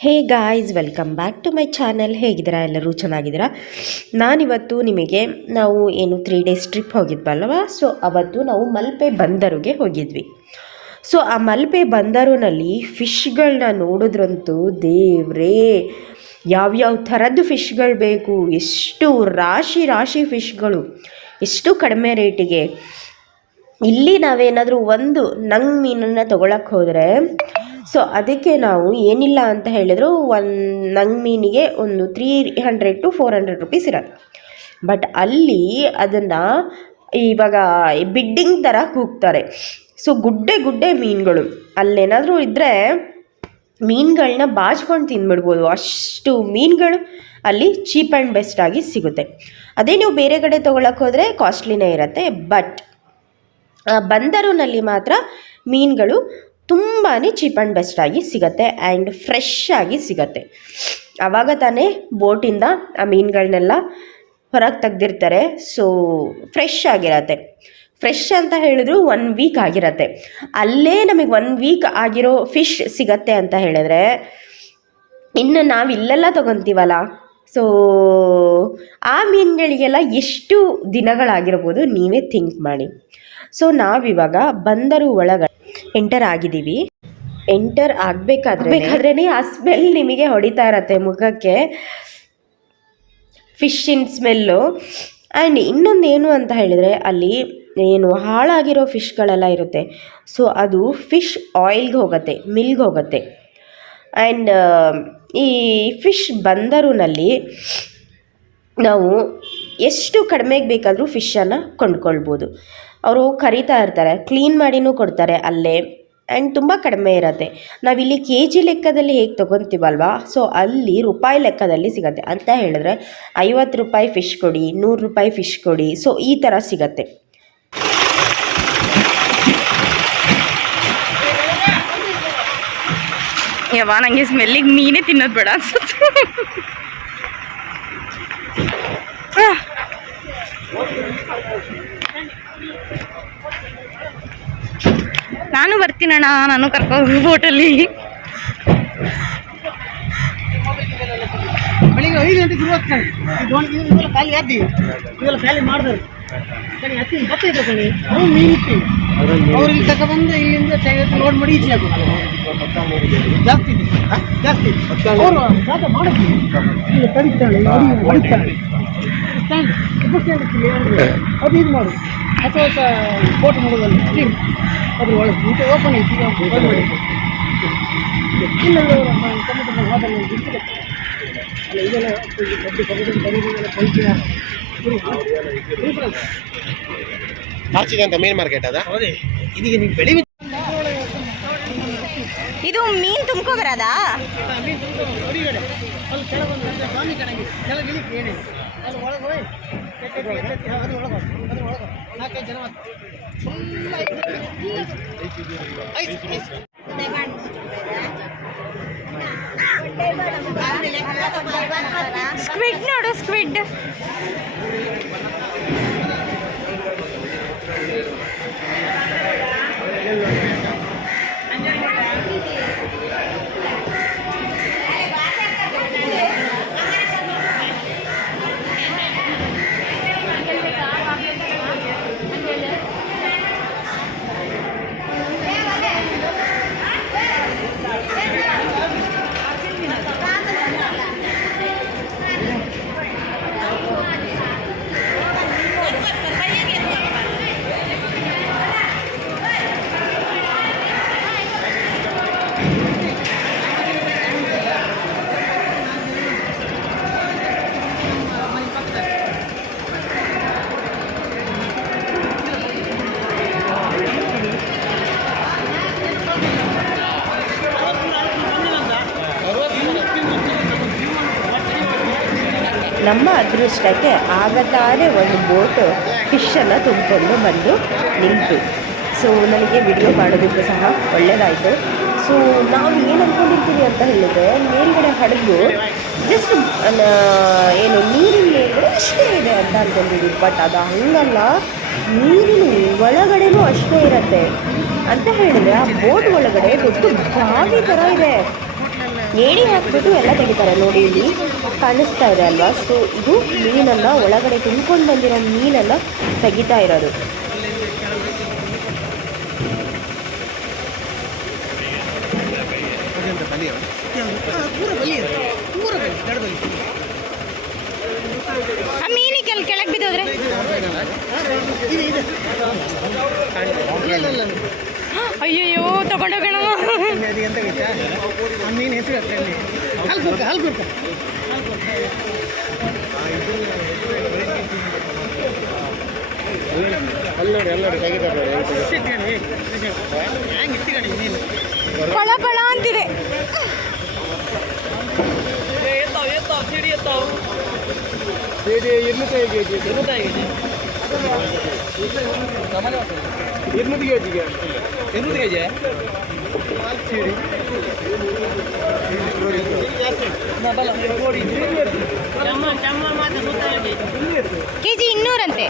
Hey guys welcome back to my channel ಹೇಗಿದ್ದೀರಾ? ಎಲ್ಲರೂ ಚೆನ್ನಾಗಿದ್ದೀರಾ? ನಾನಿವತ್ತು ನಿಮಗೆ ನಾವು ಏನು ತ್ರೀ ಡೇಸ್ ಟ್ರಿಪ್ ಹೋಗಿದ್ವಲ್ವ? ಸೊ ಅವತ್ತು ನಾವು ಮಲ್ಪೆ ಬಂದರುಗೆ ಹೋಗಿದ್ವಿ. ಸೊ ಆ ಮಲ್ಪೆ ಬಂದರುನಲ್ಲಿ ಫಿಶ್ಗಳನ್ನ ನೋಡಿದ್ರಂತೂ ದೇವ್ರೇ! ಯಾವ್ಯಾವ ಥರದ್ದು ಫಿಶ್ಗಳು ಬೇಕು? ಎಷ್ಟು ರಾಶಿ ರಾಶಿ ಫಿಶ್ಗಳು! ಎಷ್ಟು ಕಡಿಮೆ ರೇಟಿಗೆ! ಇಲ್ಲಿ ನಾವೇನಾದರೂ ಒಂದು ನಂಗ್ ಮೀನನ್ನು ತೊಗೊಳಕ್ಕೆ ಹೋದರೆ ಸೊ ಅದಕ್ಕೆ ನಾವು ಏನಿಲ್ಲ ಅಂತ ಹೇಳಿದ್ರು ಒನ್, ನಂಗ್ ಮೀನಿಗೆ ಒಂದು three hundred to four hundred rupees ಇರೋದು ಬಟ್ ಅಲ್ಲಿ ಅದನ್ನು ಇವಾಗ ಬಿಡ್ಡಿಂಗ್ ಥರ ಕೂಗ್ತಾರೆ. ಸೊ ಗುಡ್ಡೆ ಗುಡ್ಡೆ ಮೀನುಗಳು. ಅಲ್ಲೇನಾದರೂ ಇದ್ದರೆ ಮೀನುಗಳನ್ನ ಬಾಚ್ಕೊಂಡು ತಿಂದ್ಬಿಡ್ಬೋದು ಅಷ್ಟು ಮೀನುಗಳು ಅಲ್ಲಿ ಚೀಪ್ ಆ್ಯಂಡ್ ಬೆಸ್ಟ್ ಆಗಿ ಸಿಗುತ್ತೆ. ಅದೇ ನೀವು ಬೇರೆ ಕಡೆ ತೊಗೊಳಕ್ಕೆ ಹೋದರೆ ಕಾಸ್ಟ್ಲಿನೇ ಇರುತ್ತೆ. ಬಟ್ ಬಂದರುನಲ್ಲಿ ಮಾತ್ರ ಮೀನುಗಳು ತುಂಬಾ ಚೀಪ್ ಆ್ಯಂಡ್ ಆಗಿ ಸಿಗತ್ತೆ ಆ್ಯಂಡ್ ಫ್ರೆಶ್ ಆಗಿ ಸಿಗತ್ತೆ. ಆವಾಗ ತಾನೇ ಬೋಟಿಂದ ಆ ಮೀನುಗಳನ್ನೆಲ್ಲ ಹೊರಗೆ ತೆಗ್ದಿರ್ತಾರೆ. ಸೊ ಫ್ರೆಶ್ ಆಗಿರತ್ತೆ. ಫ್ರೆಶ್ ಅಂತ ಹೇಳಿದ್ರು ಒನ್ ವೀಕ್ ಆಗಿರತ್ತೆ. ಅಲ್ಲೇ ನಮಗೆ ಒನ್ ವೀಕ್ ಆಗಿರೋ ಫಿಶ್ ಸಿಗತ್ತೆ ಅಂತ ಹೇಳಿದ್ರೆ, ಇನ್ನು ನಾವು ಇಲ್ಲೆಲ್ಲ ತೊಗೊತೀವಲ್ಲ? ಸೊ ಆ ಮೀನುಗಳಿಗೆಲ್ಲ ಎಷ್ಟು ದಿನಗಳಾಗಿರ್ಬೋದು ನೀವೇ ಥಿಂಕ್ ಮಾಡಿ. ಸೊ ನಾವಿವಾಗ ಬಂದರು ಒಳಗಡೆ ಎಂಟರ್ ಆಗಿದ್ದೀವಿ. ಎಂಟರ್ ಆಗಬೇಕಾದ್ರೆ ಬೇಕಾದ್ರೆ ಆ ಸ್ಮೆಲ್ ನಿಮಗೆ ಹೊಡಿತಾ ಇರತ್ತೆ ಮುಖಕ್ಕೆ. ಫಿಶ್ಶಿನ ಸ್ಮೆಲ್ಲು ಆ್ಯಂಡ್ ಇನ್ನೊಂದು ಏನು ಅಂತ ಹೇಳಿದರೆ ಅಲ್ಲಿ ಏನು ಹಾಳಾಗಿರೋ ಫಿಶ್ಗಳೆಲ್ಲ ಇರುತ್ತೆ. ಸೊ ಅದು ಫಿಶ್ ಆಯಿಲ್ಗೆ ಹೋಗುತ್ತೆ ಮಿಲ್ಗೆ ಹೋಗುತ್ತೆ. ಆ್ಯಂಡ್ ಈ ಫಿಶ್ ಬಂದರುನಲ್ಲಿ ನಾವು ಎಷ್ಟು ಕಡಿಮೆಗೆ ಬೇಕಾದರೂ ಫಿಶನ್ನು ಕೊಂಡ್ಕೊಳ್ಬೋದು. ಅವರು ಕರಿತಾ ಇರ್ತಾರೆ. ಕ್ಲೀನ್ ಮಾಡಿನೂ ಕೊಡ್ತಾರೆ ಅಲ್ಲೇ. ಆ್ಯಂಡ್ ತುಂಬ ಕಡಿಮೆ ಇರುತ್ತೆ. ನಾವಿಲ್ಲಿ ಕೆ ಜಿ ಲೆಕ್ಕದಲ್ಲಿ ಹೇಗೆ ತೊಗೊತೀವಲ್ವ? ಸೊ ಅಲ್ಲಿ ರೂಪಾಯಿ ಲೆಕ್ಕದಲ್ಲಿ ಸಿಗುತ್ತೆ. ಅಂತ ಹೇಳಿದ್ರೆ ಐವತ್ತು ರೂಪಾಯಿ ಫಿಶ್ ಕೊಡಿ, ನೂರು ರೂಪಾಯಿ ಫಿಶ್ ಕೊಡಿ ಸೊ ಈ ಥರ ಸಿಗತ್ತೆ. ಯವ್ವ ನನಗೆ ಸ್ಮೆಲ್ಲಿಗೆ ಮೀನೇ ತಿನ್ನೋದು ಬೇಡ ಅನ್ಸುತ್ತೆ. ನಾನು ಬರ್ತೀನಣ್ಣ ನಾನು ಕರ್ಕೊಂಡು ಬೋಟಲ್ಲಿ ಬೆಳಿಗ್ಗೆ ಐದು ಗಂಟೆಗೆ ಇದೆಲ್ಲ ಖಾಲಿ ಆದಿ ಇದೆಲ್ಲ ಖಾಲಿ ಮಾಡ್ತಾರೆ ಕಣಿ ಹತ್ತಿ ಬತ್ತೈತೆ ಕಣಿ. ಅವ್ರು ಮೀನು ಇತ್ತು ಅವ್ರು ಇಲ್ಲಿ ಇಲ್ಲಿಂದ ತೆಗೆದು ಲೋಡ್ ಮಾಡಿ ಈಚೆ ಹಾಕೋದು ಜಾಸ್ತಿ ಇದೆ ಜಾಸ್ತಿ. ಅವರು ಮಾಡಿದ್ವಿ. ಇಲ್ಲಿ ಕಡಿತಾಳೆ ಹೊಡಿ- ಹೊಡಿತಾಳೆ ಸ್ಟ್ಯಾಂಡ್ ಉಪ ಸ್ಟ್ಯಾಂಡ್ ಇಟ್ಟಿಲ್ಲ ಯಾವ್ದು? ಅದು ಇದು ಮಾಡು ಹೊಸ ಹೊಸ ಬೋಟ್ ಮಾಡೋದಲ್ಲಿ ಸ್ಟೀಮ್ ಅದ್ರ ಒಳಗೆ ಮುಂಚೆ ಓಪನ್ ಐತಿ ಈಗ ಬಂದ್ ಮಾಡಿ ಇಲ್ಲೆಲ್ಲ ಟೊಮೆಟೊ ಹೋದಲ್ಲಿ ಬಿಡಿಸಬೇಕು ಅಲ್ಲ ಇದೆಲ್ಲ ಕಬ್ಬು ಕಬ್ಬು ಕರಿಗೆಲ್ಲ ಕಲಿಕೆ ಮಾರ್ಚಿಗೆ ಅಂತ ಮೇನ್ ಮಾರ್ಕೆಟ್ ಅದ ಹೌದೇ ಇದೀಗ ನೀವು ಬೆಳಿಗ್ಗೆ ಇದು ಮೀನು ತುಂಬ್ಕೊ ಬರೋದಾ ಹೊಡಿಗಡೆ ಅಲ್ಲಿ ಕೆಳಗೊಂದು ಅಂದ್ರೆ ಬಾವಿ ಕೆಳಗಿದೆ ಕೆಳಗಿಳಿಕ್ಕೆ ಏನಿಲ್ಲ ಅಲ್ಲಿ ಒಳಗೆ ಹೋಯ್ ಎತ್ತೆತ್ತಿ ಎತ್ತೆತ್ತಿ ಅದ್ರ ಒಳಗೆ ಹೋಗ್, ಅದ್ರ ಒಳಗೆ ಹೋಗ್. ನಾಲ್ಕೈದು ಜನ ಮತ್ತೆ ಫುಲ್ ಐಸ್ ಐಸ್ ಸ್ಕ್ವಿಡ್ ನೋಡು ಸ್ಕ್ವಿಡ್ ನಮ್ಮ ಅದೃಷ್ಟಕ್ಕೆ ಆಗತಾರೆ ಒಂದು ಬೋಟ್ ಫಿಶನ್ನು ತುಂಬಿಕೊಂಡು ಬಂದು ನಿಂತು. ಸೊ ನನಗೆ ವಿಡಿಯೋ ಮಾಡೋದಕ್ಕೂ ಸಹ ಒಳ್ಳೆಯದಾಯಿತು ಸೊ ನಾವು ಏನು ಅಂದ್ಕೊಂಡಿರ್ತೀವಿ ಅಂತ ಹೇಳಿದ್ರೆ, ಮೇಲ್ಗಡೆ ಹಡಗು ಜಸ್ಟ್ ಏನು ನೀರಿನ ಮೇಲ್ಗಡೆ ಅಷ್ಟೇ ಇದೆ ಅಂತ ಅಂದ್ಕೊಂಡಿದ್ದೀವಿ ಬಟ್ ಅದು ಹಂಗಲ್ಲ. ನೀರಿನ ಒಳಗಡೆನೂ ಅಷ್ಟೇ ಇರುತ್ತೆ ಅಂತ ಹೇಳಿದ್ರೆ, ಆ ಬೋಟ್ ಒಳಗಡೆ ದೊಡ್ಡ ಬಾವಿ ಥರ ಇದೆ. ಏಣಿ ಹಾಕ್ಬಿಟ್ಟು ಎಲ್ಲ ತೆಗಿತಾರೆ ನೋಡಿ ಇಲ್ಲಿ. ಕಾಣಿಸ್ತಾ ಇದೆ ಅಲ್ವಾ? ಸೊ ಇದು ಮೀನನ್ನು ಒಳಗಡೆ ತುಂಬ್ಕೊಂಡು ಬಂದಿರೋ ಮೀನನ್ನು ತೆಗಿತಾ ಇರೋದು. ಕೆಲ ಕೆಳಗೆ ಬಿದ್ದೋದ್ರೆ? ಅಯ್ಯಯ್ಯೋ ತಗೊಂಡೋಗೋಣ. ಮೀನು ಹೆಸರು ಅಷ್ಟೇ ಹಲ್ ಹಲ್ ಕುರ್ಕ ಅಲ್ಲಿ ನೋಡಿ ಅಲ್ಲಿ ನೋಡಿ ತೆಗಿತಾರೆ ನೋಡಿ ಹೆಂಗ್ ತೆಗಿತಾರೆ. ಇಟ್ಟಿಗಣಿ ಹ್ಯಾಂಗೆ ಇಟ್ಟಿಗಣಿ ಮೀನು? ಪಳ ഇരുന്നൂറ് കെ ജിക്ക് ഇരുന്നൂറ് കെ ജി ಕೆ ಜಿ ಇನ್ನೂರಂತೆ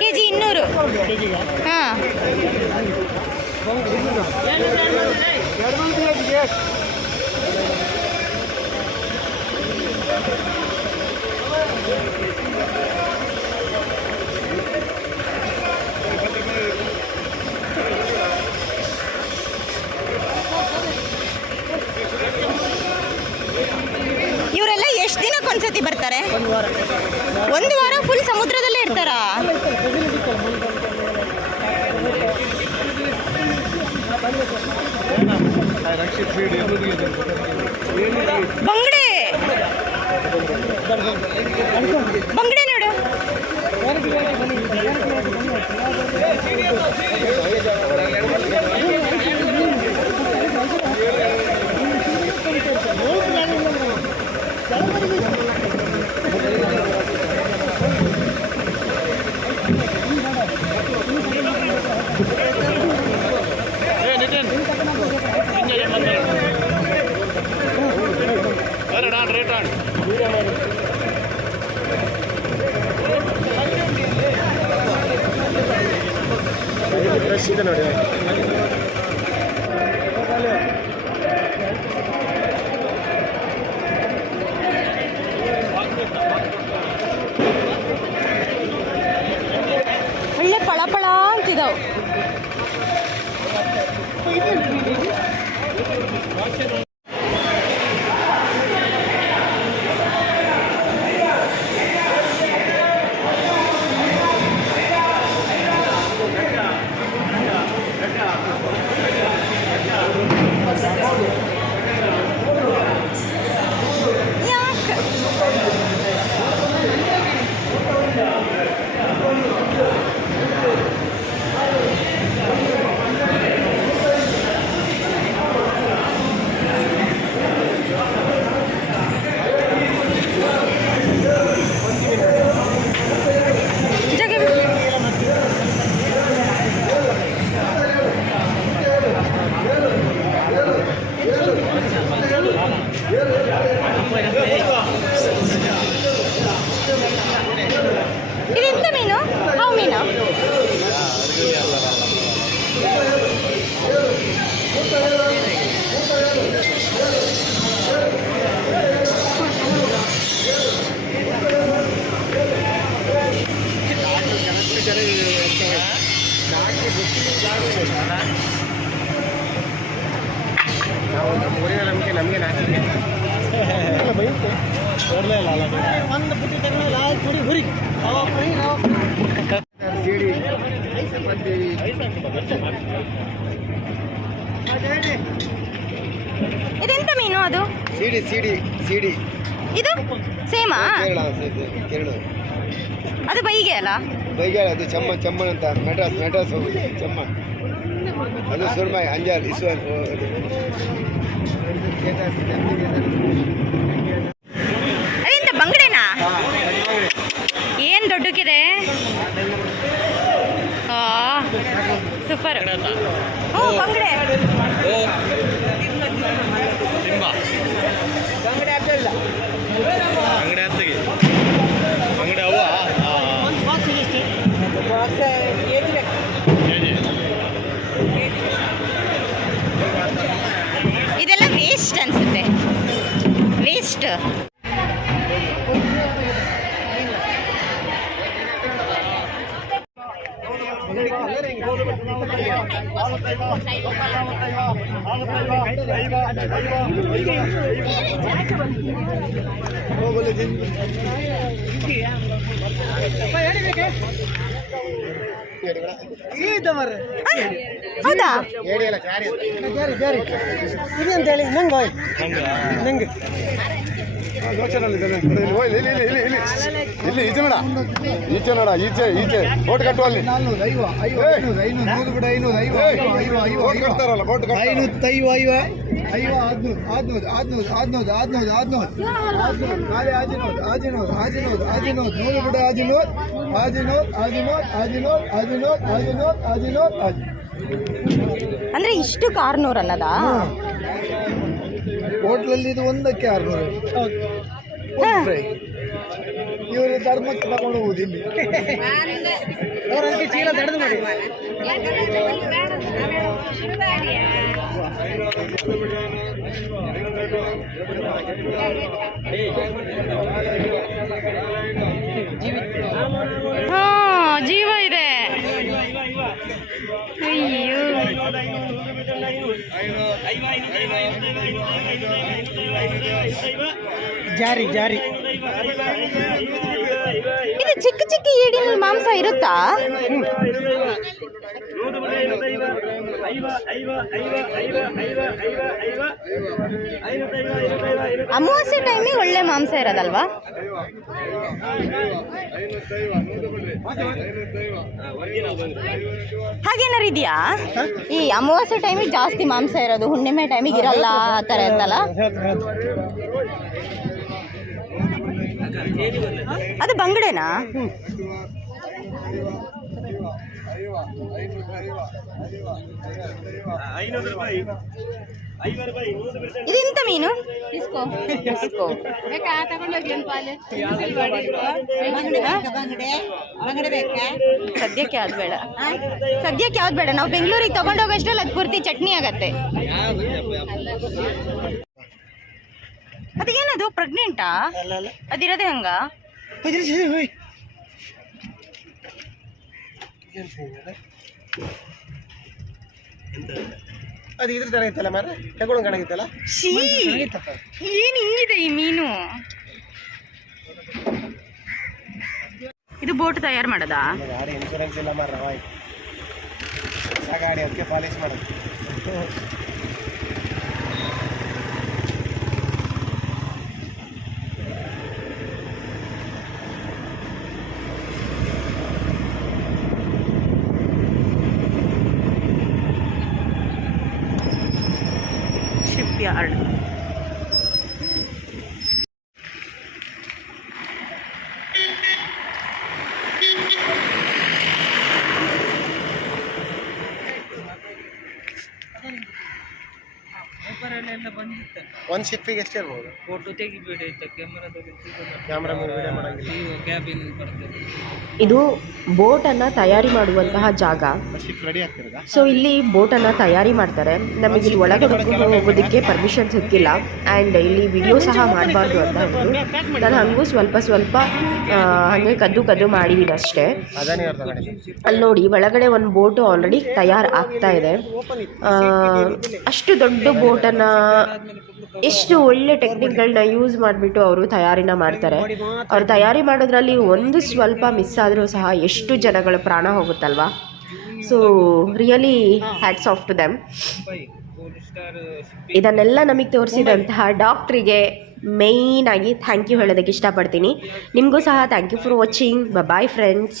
ಕೆ ಜಿ ಇನ್ನೂರು ಹಾಂ ಬಂಗಡೆ. ಬಂಗಡೆ ನೋಡು ಫ್ರೆಶ್ ಇದೆ ನೋಡಿ ಒಳ್ಳೆ ಪಳ ಪಳ ಅಂತಿದಾವ್ ಯಾಕೆ ಜಾಗ ಬಿಡು. ಇದೆಂತ ಮೀನು ಹಾವು ಮೀನು ನಾವು ನಮ್ಮ ಊರಿನ ನಮಗೆ ನಮಗೆ ನಾಚಿಕೆ ಒಂದು ಬುಟ್ಟಿ ಇದೆಂತ ಮೀನು ಅದು? ಸಿಡಿ ಸಿಡಿ ಸಿಡಿ ಇದು? ಸೇಮಾ? ಕೇರಳ ಅದು ಬೈಗೆ ಅಲ್ಲ? ಬೈಗೆ ಅದು ಚಮ್ಮ ಚಮ್ಮನ್ ಅಂತ ಮೆಡ್ರಾಸ್ ಮೆಡ್ರಾಸ್ ಚಮ್ಮ ಅದು. ಸುರ್ಮಾಯಿ ಅಂಜಾಲ್ ಇಸ್ವಾನ್ ಅದು ಅದೆಂತ ಬಂಗಡೆನಾ ಏನು ದೊಡ್ಡಕ್ಕಿದೆ ಆ ಸೂಪರ್ ಹ್ಞೂ ಬಂಗಡೆ. ಅವ ಒಂದು ಬಾಕ್ಸ್ ಇದೆಲ್ಲ ವೇಸ್ಟ್ ಅನ್ಸುತ್ತೆ. ಎಷ್ಟು ಹೌದಾ ಜಾರಿ ಜಾರಿ ಇದು ಅಂತ ಹೇಳಿ ನಂಗೆ ಹೋಯ್ ನಂಗೆ ಇಲ್ಲಿ ಈಚೆ ಮೇಡ ಈಚೆ ನೋಡ ಈಚೆ ಈಚೆ ಬೋಟ್ ಕಟ್ಟುವ ಅಲ್ಲಿ ಅಂದ್ರೆ ಇಷ್ಟು ಕಾರ್ನೂರ್ ಅನ್ನೋದಾ? ಹೋಟ್ಲಲ್ಲಿ ಇದು ಒಂದಕ್ಕೆ ಆರ್ನೂರು ಫ್ರೈ ಇವರು ಧರ್ಮಕ್ಕೆ ತಗೊಂಡು ಹೋಗುದಿಲ್ಲ ಚೀಲ ತಡೆದು ಮಾಡಿ. ಹಾ ಜೀವ ಇದೆ. ಅಯ್ಯೋ. ಜಾರಿ ಜಾರಿ. ಇದು ಚಿಕ್ಕ ಚಿಕ್ಕ ಏಡಿ ಮಾಂಸ ಇರುತ್ತಾ? ಅಮಾವಾಸ್ಯೆ ಟೈಮಿಗೆ ಒಳ್ಳೆ ಮಾಂಸ ಇರೋದಲ್ವಾ? ಹಾಗೇನಾರು ಇದೆಯಾ? ಈ ಅಮಾವಾಸ್ಯೆ ಟೈಮಿಗೆ ಜಾಸ್ತಿ ಮಾಂಸ ಇರೋದು, ಹುಣ್ಣಿಮೆ ಟೈಮಿಗೆ ಇರಲ್ಲ, ಆ ಥರ ಇರ್ತಲ್ಲ ಅದು ಬಂಗಡೆನಾ? ಇದೆಂತ ಮೀನು? ಇಸ್ಕೋ. ಇಸ್ಕೋ. ಸದ್ಯಕ್ಕೆ ಯಾವ್ದು ಬೇಡ. ಸದ್ಯಕ್ಕೆ ಯಾವ್ದು ಬೇಡ. ನಾವು ಬೆಂಗಳೂರಿಗೆ ತಗೊಂಡೋಗಷ್ಟರಲ್ಲಿ ಅದು ಪೂರ್ತಿ ಚಟ್ನಿ ಆಗತ್ತೆ. ಅದೇನದು ಪ್ರೆಗ್ನೆಂಟಾ ಅದಿರೋದೇ ಹಂಗ? ಅದು ಇದ್ರ ತರ ಇತ್ತಲ್ಲ ಮಾರ ತಗೊಳಂಗ್ ಕಾಣಾಗಿತ್ತಲ್ಲ ಶೀ ಏನ್ ಹಿಂಗಿದೆ ಈ ಮೀನು? ಇದು ಬೋಟ್ ತಯಾರು ಮಾಡೋದಾ? ಗಾಡಿ ಇನ್ಶೂರೆನ್ಸ್ ಇಲ್ಲ ಮಾರ ಗಾಡಿ ಅದಕ್ಕೆ ಪಾಲಿಶ್ ಮಾಡೋದು ಶಿಪ್ ಯಾರ್ಡ್ ಒಂದು ಶಿಪ್ಪಿಗೆ ಎಷ್ಟು ಇರ್ಬೋದು. ಫೋಟೋ ತೆಗಿಬೇಡಿ ಆಯ್ತಾ? ಕ್ಯಾಮ್ರಾದಲ್ಲಿ ಕ್ಯಾಮ್ರಾ ಮೇಲೆ ವಿಡಿಯೋ ಮಾಡಂಗಿಲ್ಲ. ಕ್ಯಾಬಿನ್ ಬರ್ತದೆ. ಇದು ಅನ್ನ ತಯಾರಿ ಮಾಡುವಂತಹ ಜಾಗ. ಶಿಫ್ಟ್ ರೆಡಿ ಆಗ್ತಿರೋದಾ? ಸೊ ಇಲ್ಲಿ ಬೋಟ್ ಅನ್ನ ತಯಾರಿ ಮಾಡ್ತಾರೆ. ನಮಗೆ ಇಲ್ಲಿ ಒಳಗಡೆ ಹೋಗೋದಕ್ಕೆ ಪರ್ಮಿಷನ್ ಸಿಕ್ಕಿಲ್ಲ. ಆ್ಯಂಡ್ ಇಲ್ಲಿ ವಿಡಿಯೋ ಸಹ ಮಾಡಬಾರ್ದು ಅಂತ ಹೇಳಿ ನಾನು ಹಂಗೂ ಸ್ವಲ್ಪ ಸ್ವಲ್ಪ ಹಂಗೆ ಕದ್ದು ಕದ್ದು ಮಾಡಿದ್ದೀನಿ ಅಷ್ಟೇ. ಅಲ್ಲಿ ನೋಡಿ ಒಳಗಡೆ ಒಂದು ಬೋಟು ಆಲ್ರೆಡಿ ತಯಾರು ಆಗ್ತಾ ಇದೆ. ಅಷ್ಟು ದೊಡ್ಡ ಬೋಟನ್ನು ಎಷ್ಟು ಒಳ್ಳೆ ಟೆಕ್ನಿಕ್ಗಳನ್ನ ಯೂಸ್ ಮಾಡಿಬಿಟ್ಟು ಅವರು ತಯಾರಿನ ಮಾಡ್ತಾರೆ. ಅವ್ರು ತಯಾರಿ ಮಾಡೋದ್ರಲ್ಲಿ ಒಂದು ಸ್ವಲ್ಪ ಮಿಸ್ ಆದರೂ ಸಹ ಎಷ್ಟು ಜನಗಳ ಪ್ರಾಣ ಹೋಗುತ್ತಲ್ವಾ? So really hats off to them ಇದನ್ನೆಲ್ಲ ನಮಗೆ ತೋರಿಸಿದಂತಹ ಡಾಕ್ಟ್ರಿಗೆ ಮೇಯ್ನಾಗಿ ಥ್ಯಾಂಕ್ ಯು ಹೇಳೋದಕ್ಕೆ ಇಷ್ಟಪಡ್ತೀನಿ. ನಿಮಗೂ ಸಹ thank you for watching bye friends